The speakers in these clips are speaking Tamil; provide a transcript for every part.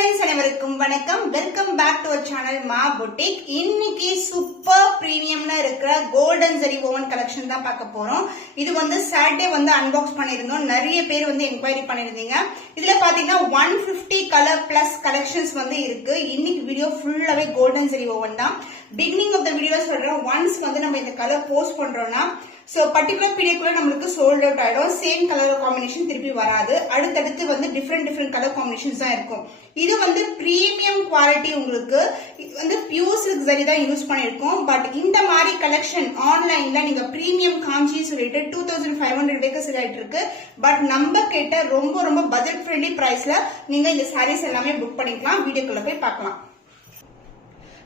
ஃப்ரெண்ட்ஸ் அனைவருக்கும் வணக்கம். Welcome back to our channel Maa boutique. இன்னைக்கு சூப்பர் பிரீமியம்ல இருக்கிற கோல்டன் ஜரி ஓவன் கலெக்ஷன் தான் பார்க்க போறோம். இது வந்து சாட்டர்டே வந்து அன்பாக்ஸ் பண்ணிருந்தோம். நிறைய பேர் வந்து என்கொயரி பண்ணிருந்தீங்க. இதுல பாத்தீங்கன்னா 150 கலர் பிளஸ் கலெக்ஷன்ஸ் வந்து இருக்கு. இன்னைக்கு வீடியோ ஃபுல்லாவே கோல்டன் ஜரி ஓவன் தான். பிகினிங் ஆஃப் த வீடியோ சொல்றேன், ஒன்ஸ் வந்து நம்ம இந்த கலர் போஸ்ட் பண்றோம்னா சோ பர்டிகுலர் பீரியட்குள்ள நம்மளுக்கு சோல்ட் அவுட் ஆயிடும். சேம் கலர் காம்பினேஷன் திருப்பி வராது. அடுத்தடுத்து வந்து டிஃப்ரெண்ட் கலர் காம்பினேஷன்ஸ் தான் இருக்கும். இது வந்து பிரீமியம் குவாலிட்டி. உங்களுக்கு வந்து பியூர் சில்க் ஜரி தான் யூஸ் பண்ணிருக்கோம். பட் இந்த மாதிரி கலெக்ஷன் ஆன்லைன்ல நீங்க பிரீமியம் காஞ்சி சொல்லிட்டு 2500 ரூபாய்க்கு சேல் ஆயிட்டு இருக்கு. பட் நம்ம கிட்ட ரொம்ப பட்ஜெட் ஃப்ரெண்ட்லி பிரைஸ்ல நீங்க இந்த சாரீஸ் எல்லாமே புக் பண்ணிக்கலாம். வீடியோக்குள்ள போய் பார்க்கலாம்.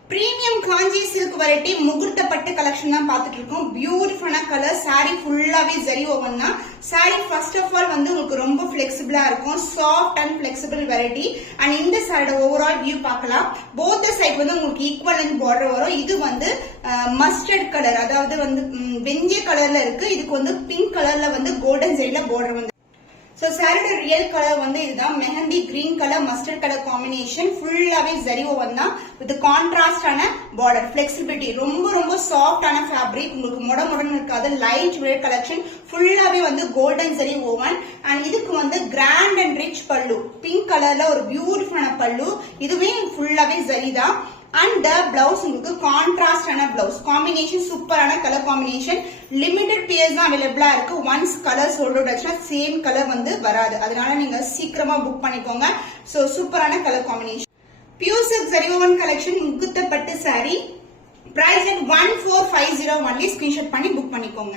பிரீமியம் காஞ்சி சில்க் வெரைட்டி முகூர்த்த பட்டு கலெக்ஷன் தான் பாத்துட்டு இருக்கோம். பியூட்டிஃபுல்லான கலர். சாரி ஃபுல்லாவே ஜரி ஓவன் தான். சாரி ஃபர்ஸ்ட் ஆஃப் ஆல் வந்து உங்களுக்கு ரொம்ப பிளெக்சிபிளா இருக்கும். Soft and flexible variety. And இந்த சாரியோட ஓவரால் வியூ பார்க்கலாம். போத் சைட் வந்து உங்களுக்கு ஈக்குவல் அண்ட் பார்டர் வரும். இது வந்து மஸ்டர்ட் கலர், அதாவது வந்து வெஞ்சை கலர்ல இருக்கு. இதுக்கு வந்து பிங்க் கலர்ல வந்து கோல்டன் ஜரியில பார்டர் வந்து. சோ சாரியோட ரியல் கலர் வந்து இதுதான். Mehndi green colour mustard colour combination. ஃபுல்லாவே ஜரி ஓவன் தான் வித் கான்ட்ராஸ்டான பார்டர். பிளெக்சிபிலிட்டி. ரொம்ப சாஃப்டான ஃபேப்ரிக். உங்களுக்கு முடமுடன் இருக்காது. Light weight collection. ஃபுல்லாவே வந்து கோல்டன் ஜரி ஓவன். அண்ட் இதுக்கு வந்து கிராண்ட் அண்ட் ரிச் பல்லு. பிங்க் கலர்ல ஒரு பியூட்டிஃபுல்லான பல்லு. இதுவே ஃபுல்லாவே ஜரி தான். அண்ட் பிளவுஸ் உங்களுக்கு கான்ட்ராஸ்டான பிளவுஸ். காம்பினேஷன் சூப்பரான கலர் காம்பினேஷன். லிமிடெட் பீஸ் தான் அவைலபிளா இருக்கு. ஒன்ஸ் கலர் சோல்ட் அவுட் ஆச்சுன்னா சேம் கலர் வந்து வராது. அதனால நீங்க சீக்கிரமா புக் பண்ணிக்கோங்க. சோ சூப்பரான colour combination. Pure silk zari woven collection முகூர்த்த பட்டு sari. Price at 1450 only. Screenshot பண்ணி புக் பண்ணிக்கோங்க.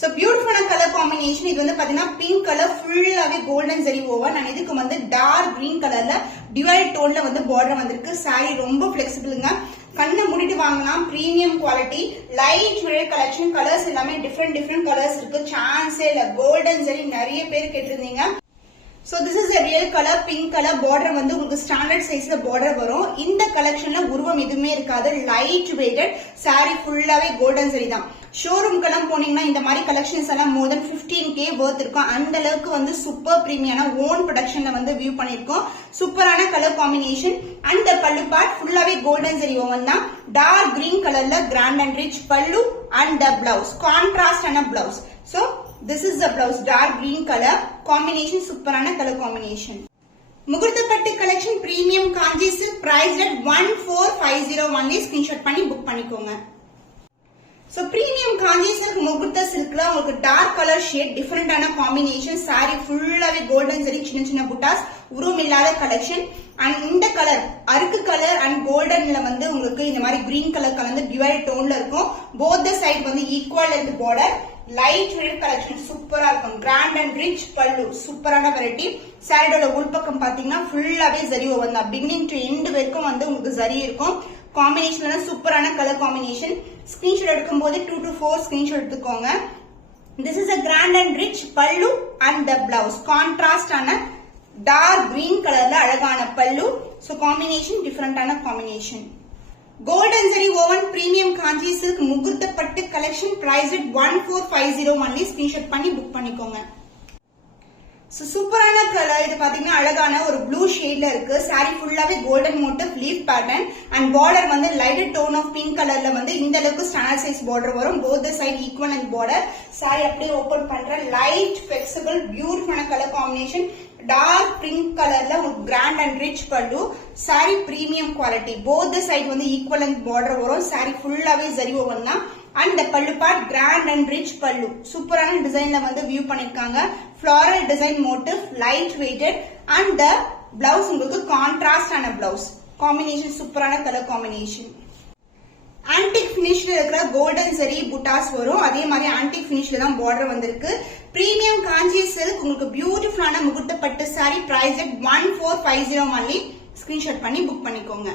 சோ பியூட்டிஃபுல்லான கலர் காம்பினேஷன். இது வந்து பாத்தீங்கன்னா பிங்க் கலர் ஃபுல்லாவே கோல்டன் ஜரி ஓவன். அண்ட் இதுக்கு வந்து டார்க் கிரீன் கலர்ல டிவைட் டோன்ல வந்து பார்டர் வந்திருக்கு. சாரி ரொம்ப பிளெக்சிபிளுங்க. கண்ணை மூடிட்டு வாங்கலாம். Premium quality. Light weight collection. Colours எல்லாமே டிஃப்ரெண்ட் கலர்ஸ் இருக்கு. சான்ஸே இல்ல. கோல்டன் ஜரி நிறைய பேர் கேட்டிருந்தீங்க. So this is a real color. pink color border வந்து உங்களுக்கு ஸ்டாண்டர்ட் சைஸ்ல border வரும். இந்த கலெக்ஷன்ல உருவம் எதுவுமே இருக்காது. லைட் வெயிட்டட் saree ஃபுல்லாவே கோல்டன் ஜரி தான். ஷோரூம்க்கெல்லாம் போனீங்கன்னா இந்த மாதிரி கலெக்ஷன்ஸ் எல்லாம் more than 15k worth இருக்கும். அந்த அளவுக்கு வந்து சூப்பர் பிரீமியமான ஓன் ப்ரொடக்ஷன்ல வந்து வியூ பண்ணிருக்கோம். சூப்பரான colour combination. And pallu part ஃபுல்லாவே கோல்டன் ஜரி ஓவன் தான். டார்க் கிரீன் கலர்ல grand and rich pallu. And blouse கான்ட்ராஸ்டான blouse. So this is the blouse. Dark green color combination. சூப்பரான கலர் காம்பினேஷன். முகூர்த்த பட்டு collection premium Kanchi silk. Price at 1450 only. Screenshot பண்ணி புக் பண்ணிக்கோங்க. சோ பிரீமியம் காஞ்சி சில்க் முகூர்த்த சில்க்ல உங்களுக்கு டார்க் கலர் ஷேட் டிஃபரெண்டான காம்பினேஷன். சாரி ஃபுல்லாவே கோல்டன் ஜரி சின்ன புட்டாஸ். உருவம் இல்லாத கலெக்ஷன். அண்ட் இந்த கலர் அருக்கு கலர் அண்ட் கோல்டன்ல வந்து உங்களுக்கு இந்த மாதிரி கிரீன் கலர் கலந்து டிவைட் டோன்ல இருக்கும். போத் சைட் வந்து equal length border. Light weight collection சூப்பரா இருக்கும். Grand and rich pallu. சூப்பரான வெரைட்டி. சாரியோட உள்பக்கம் பாத்தீங்கன்னா ஃபுல்லாவே ஜரி ஓவன் தான். பிகினிங் டு எண்ட் வரைக்கும் வந்து உங்களுக்கு ஜரி இருக்கும். காம்பினேஷன்ல சூப்பரான கலர் காம்பினேஷன். ஸ்கிரீன்ஷாட் எடுக்கும் போது 2 to 4 ஸ்கிரீன்ஷாட் எடுத்துக்கோங்க. This is a grand and rich pallu and the blouse. Contrast ஆன டார்க் கிரீன் கலர்ல அழகான பல்லு. சோ காம்பினேஷன் டிஃபரெண்டான combination. Golden zari woven premium Kanchi silk முகூர்த்த பட்டு collection. Price at 1450 only. Screenshot பண்ணி புக் பண்ணிக்கோங்க. சூப்பரான கலர். இது பாத்தீங்கன்னா அழகான ஒரு ப்ளூ ஷேட்ல இருக்கு. சாரி ஃபுல்லாவே golden motif leaf pattern. And border வந்து லைட் டோன் ஆஃப் பிங்க் கலர்ல வந்து இந்த அளவுக்கு ஸ்டாண்டர்ட் சைஸ் பார்டர் வரும். Both side equal and border. Sari அப்படியே ஓபன் பண்றேன். லைட் பிளெக்சிபிள் பியூட்டிஃபுல்லான கலர் காம்பினேஷன். டார்க் பிங்க் கலர்ல உங்களுக்கு grand and rich pallu. Sari premium quality. Both side வந்து ஈக்குவல் அண்ட் பார்டர் வரும். சாரி ஃபுல்லாவே ஜரி ஓவன் தான். And pallu part grand and rich pallu. சூப்பரான டிசைன்ல வந்து வியூ பண்ணிருக்காங்க. Floral design motif. Light weighted. And blouse உங்களுக்கு கான்ட்ராஸ்ட் ஆன பிளவுஸ். காம்பினேஷன் சூப்பரான கலர் காம்பினேஷன். ஆன்டிக் பினிஷ்ல இருக்கிற கோல்டன் ஜரி புட்டாஸ் வரும். அதே மாதிரி ஆன்டிக் பினிஷ்ல தான் பார்டர் வந்திருக்கு. பிரீமியம் காஞ்சி சில்க் உங்களுக்கு பியூட்டிஃபுல்லான முகூர்த்த பட்டு sari. Price at 1450 only. Screenshot பண்ணி புக் பண்ணிக்கோங்க.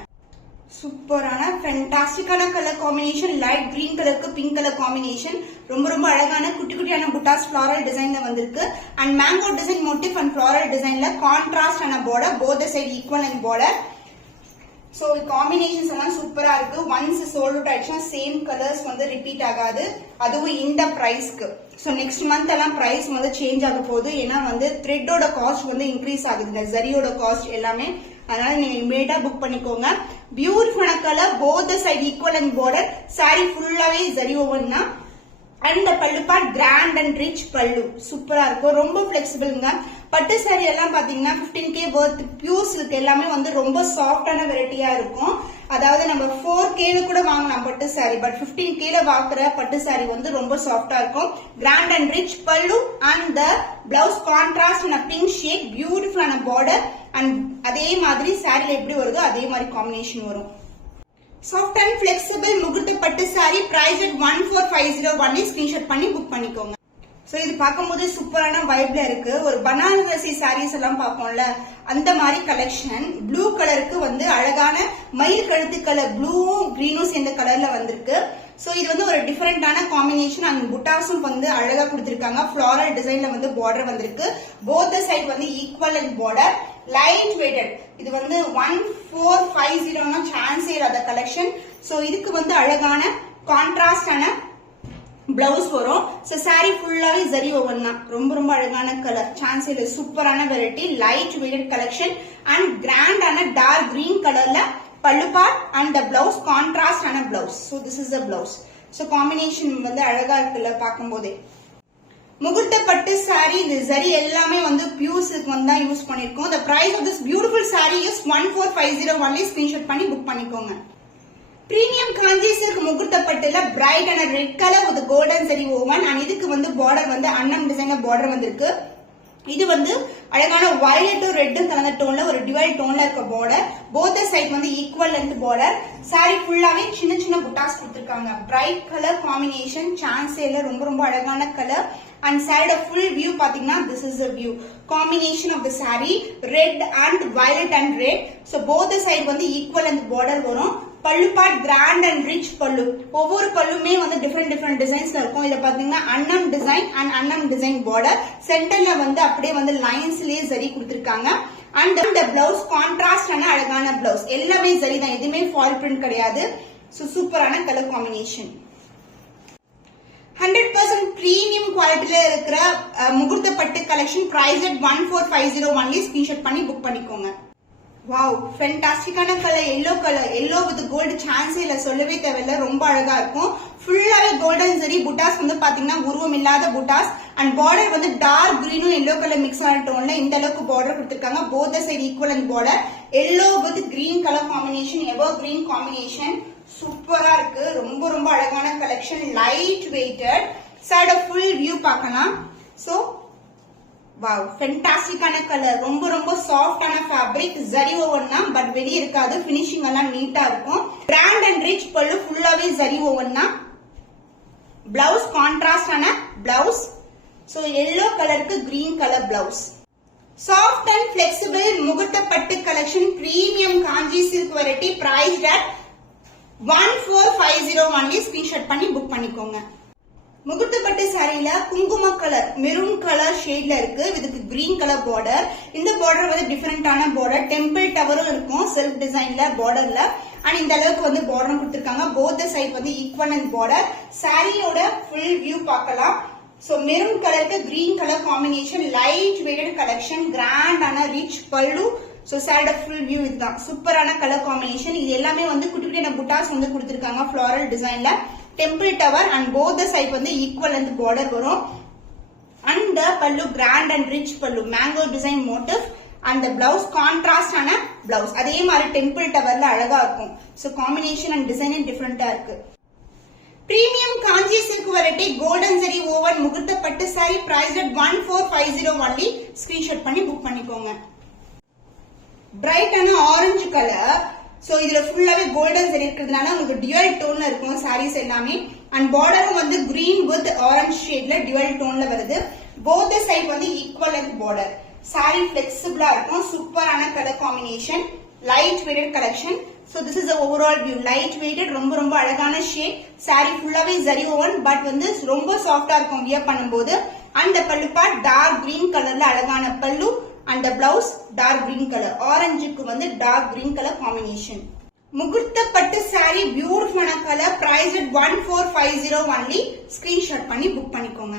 சூப்பரான ஃபேண்டாஸ்டிக்கான கலர் காம்பினேஷன். லைட் கிரீன் கலருக்கு பிங்க் கலர் காம்பினேஷன். ரொம்ப அழகான குட்டியான புட்டாஸ் ஃபிளாரல் டிசைன்ல வந்திருக்கு. And mango design motif and floral டிசைன்ல கான்ட்ராஸ்ட் ஆன border. Both side equal and border. So combinations எல்லாம் சூப்பரா இருக்கு. ஒன்ஸ் சோல்ட் அவுட் ஆயிடுச்சுன்னா சேம் கலர்ஸ் வந்து ரிப்பீட் ஆகாது. அதுவும் இந்த பிரைஸ்க்கு. சோ நெக்ஸ்ட் மந்த் எல்லாம் பிரைஸ் வந்து சேஞ்ச் ஆக போகுது. ஏன்னா வந்து த்ரெட்டோட காஸ்ட் வந்து இன்க்ரீஸ் ஆகுது. இந்த ஜரியோட காஸ்ட் எல்லாமே அதனால நீங்க இமீடியட்டா புக் பண்ணிக்கோங்க. பியூட்டிஃபுல்லான colour, both side equal and border, sorry ஃபுல்லாவே ஜரி ஓவன் தான். And pallu part grand and rich பல்லு சூப்பரா இருக்கும், ரொம்ப பிளெக்சிபிள்ங்க. பட்டு சாரி எல்லாம் பாத்தீங்கன்னா 15K வர்த் பியூர் சில்க் எல்லாமே வந்து ரொம்ப சாஃப்டான வெரைட்டியா இருக்கும். அதாவது நம்ம 4K கூட வாங்கலாம் பட்டு சாரி, பட் 15K வாங்குற பட்டு சாரி வந்து ரொம்ப சாஃப்டா இருக்கும். Grand and rich pallu and the blouse contrast in pink shade, பியூட்டிஃபுல்லான பார்டர். அண்ட் அதே மாதிரி சாரில எப்படி வருதோ அதே மாதிரி காம்பினேஷன் வரும். சாஃப்ட் அண்ட் பிளெக்சிபிள் முகூர்த்த பட்டு சாரி, பிரைஸ் at 14501 ஸ்கிரீன்ஷாட் பண்ணி புக் பண்ணிக்கோங்க. சோ இது பார்க்கும்போது சூப்பரான வைப்ல இருக்கு. ஒரு பனாரசி சாரீஸ் எல்லாம் பார்ப்போம்ல அந்த மாதிரி கலெக்ஷன். ப்ளூ கலருக்கு வந்து அழகான மயில் கழுத்து கலர், ப்ளூவும் கிரீனும் சேர்ந்த கலர்ல வந்திருக்கு. சோ இது வந்து ஒரு டிஃபரெண்டான காம்பினேஷன். அண்ட் புட்டாஸும் வந்து அழகா கொடுத்திருக்காங்க. ஃபிளாரல் டிசைன்ல வந்து பார்டர் வந்திருக்கு. போத் சைட் வந்து equal and border, light weighted. இது வந்து 1450 சான்ஸே இல்லாத கலெக்ஷன். சோ இதுக்கு வந்து அழகான கான்ட்ராஸ்டான பிளவுஸ் வரும். சோ சாரி ஃபுல்லாவே ஜரி ஓவன் தான். ரொம்ப ரொம்ப அழகான கலர், சான்ஸ் இல்ல. சூப்பரான variety, light weighted collection. And கிராண்டான டார்க் கிரீன் கலர்ல pallu part and the blouse கான்ட்ராஸ்டான blouse. So this is the blouse. So combination வந்து அழகா இருக்குல்ல பார்க்கும்போதே. முகூர்த்த பட்டு சாரி, இந்த ஜரி எல்லாமே வந்து பியூர் சில்க் வந்து தான் யூஸ் பண்ணிருக்கோம். the price of this beautiful saree is 14501 screenshot பண்ணி புக் பண்ணிக்கோங்க. பிரீமியம் காஞ்சி சில்க் முகூர்த்த பட்டுல bright and red colour with golden zari woven. And இதுக்கு வந்து பார்டர் வந்து அன்னம் டிசைன்ல பார்டர் வந்திருக்கு. இது வந்து அழகான வயலட்டும் ரெட்டும் கலந்த டோன்ல ஒரு டிவைல் டோன்ல இருக்க பார்டர். போத் சைட் வந்து ஈக்குவல் லென்த் பார்டர். சாரி ஃபுல்லாவே சின்ன சின்ன புட்டாஸ் கொடுத்திருக்காங்க. பிரைட் கலர் காம்பினேஷன், சான்ஸே இல்ல. ரொம்ப ரொம்ப அழகான கலர். அண்ட் சாரியோட ஃபுல் வியூ பாத்தீங்கன்னா this is the view combination of the saree, red and violet and red. so both the side வந்து equal and border வரும். பல்லு பார்ட் கிராண்ட் அண்ட் ரிச் பல்லு. ஒவ்வொரு பல்லுமே வந்து டிஃபரெண்ட் டிசைன்ஸ்ல இருக்கும். இத பாத்தீங்கன்னா அன்னம் டிசைன் அண்ட் அன்னம் டிசைன் பார்டர். சென்டர்ல வந்து அப்படியே வந்து லைன்ஸ்லயே ஜரி கொடுத்திருக்காங்க. அண்ட் the blouse கான்ட்ராஸ்ட் ஆன அழகான பிளவுஸ். எல்லாமே ஜரி தான், எதுவுமே ஃபால் பிரிண்ட் கிடையாது. சோ சூப்பரான கலர் காம்பினேஷன். 100% பிரீமியம் குவாலிட்டில இருக்கிற முகூர்த்த பட்டு கலெக்ஷன், பிரைஸ் at 14501 ஸ்கிரீன்ஷாட் பண்ணி புக் பண்ணிக்கோங்க. வாவ், ஃபேண்டாஸ்டிக்கான colour, yellow colour. Yellow with gold சான்ஸே இல்ல, சொல்லவே தேவையில்ல. ரொம்ப அழகா இருக்கும். ஃபுல்லாவே கோல்டன் ஜரி புட்டாஸ் வந்து பாத்தீங்கன்னா உருவம் இல்லாத புட்டாஸ். அண்ட் பார்டர் வந்து டார்க் கிரீனும் எல்லோ கலர் மிக்ஸ் ஆன டோன்ல இந்த அளவுக்கு பார்டர் கொடுத்திருக்காங்க. Both side equal and border. Yellow with green colour combination, evergreen combination. சூப்பரா இருக்கு. ரொம்ப ரொம்ப அழகான collection, light weighted. Side full view பார்க்கலாம். சோ வாவ், ஃபேண்டாஸ்டிக்கான கலர். ரொம்ப ரொம்ப சாஃப்டான ஃபேப்ரிக். ஜரி ஓவன் தான், பட் வெளியே இருக்காது. பினிஷிங் எல்லாம் நீட்டா இருக்கும். கிராண்ட் அண்ட் ரிச் பல்லு, ஃபுல்லாவே ஜரி ஓவன் தான். பிளவுஸ் கான்ட்ராஸ்டான பிளவுஸ். சோ எல்லோ கலருக்கு green colour blouse. Soft and flexible முகூர்த்த பட்டு collection, premium Kanchi silk variety, priced at 14501 screenshot பண்ணி புக் பண்ணிக்கோங்க. முகூர்த்த பட்டு சாரியில குங்கும கலர், மெரூன் கலர் ஷேட்ல இருக்கு. இதுக்கு கிரீன் கலர் பார்டர். இந்த பார்டர் வந்து டிஃபரெண்டான பார்டர். டெம்பிள் டவரும் இருக்கும் செல்ஃப் டிசைன்ல பார்டர்ல. அண்ட் இந்த அளவுக்கு வந்து பார்டர் கொடுத்திருக்காங்க. போத் சைட் வந்து ஈக்குவல் அண்ட் பார்டர். சாரியோட ஃபுல் வியூ பார்க்கலாம். சோ மெரூன் கலருக்கு green colour combination, light weighted collection, கிராண்டான ரிச் பல்லு. சோ சாரியோட ஃபுல் வியூ இதுதான். சூப்பரான கலர் காம்பினேஷன். இது எல்லாமே வந்து குட்டி குட்டியான புட்டாஸ் வந்து கொடுத்திருக்காங்க ஃபிளாரல் டிசைன்ல. Temple tower and both side வந்து ஈக்குவல் அண்ட் பார்டர் வரும். And pallu grand and rich pallu, mango design motif. And blouse contrast ஆன பிளவுஸ். அதே மாதிரி டெம்பிள் டவர்ல அழகா இருக்கும். சோ காம்பினேஷன் அண்ட் டிசைன் டிஃபரெண்டா இருக்கு. Premium Kanchi silk variety, golden zari woven முகூர்த்த பட்டு சாரி, பிரைஸ் at 14501 ஸ்கிரீன்ஷாட் பண்ணி புக் பண்ணிக்கோங்க. பிரைட்டான ஆரஞ்சு கலர். சோ இதுல ஃபுல்லாவே கோல்டன் ஜரி இருக்கிறதுனால உங்களுக்கு டியூவல் டோன்ல இருக்கும் சாரீஸ் எல்லாமே. அண்ட் பார்டரும் வந்து கிரீன் வித் ஆரஞ்சு ஷேட்ல டியூவல் டோன்ல வருது. போத் சைட் வந்து ஈக்குவல் அண்ட் பார்டர். சாரி பிளெக்சிபிளா இருக்கும். சூப்பரான colour combination, light weighted collection. So this is overall view. Light weighted, ரொம்ப ரொம்ப அழகான ஷேட். சாரி ஃபுல்லாவே ஜரி ஓவன், பட் வந்து ரொம்ப சாஃப்டா இருக்கும் வியர் பண்ணும்போது. அந்த பல்லு பார்ட் டார்க் கிரீன் கலர்ல அழகான பல்லு. and the blouse dark green color. ஆரஞ்சுக்கு வந்து dark green color combination. முகூர்த்த பட்டு saree beautiful color, price at 14501 screenshot பண்ணி புக் பண்ணிக்கோங்க.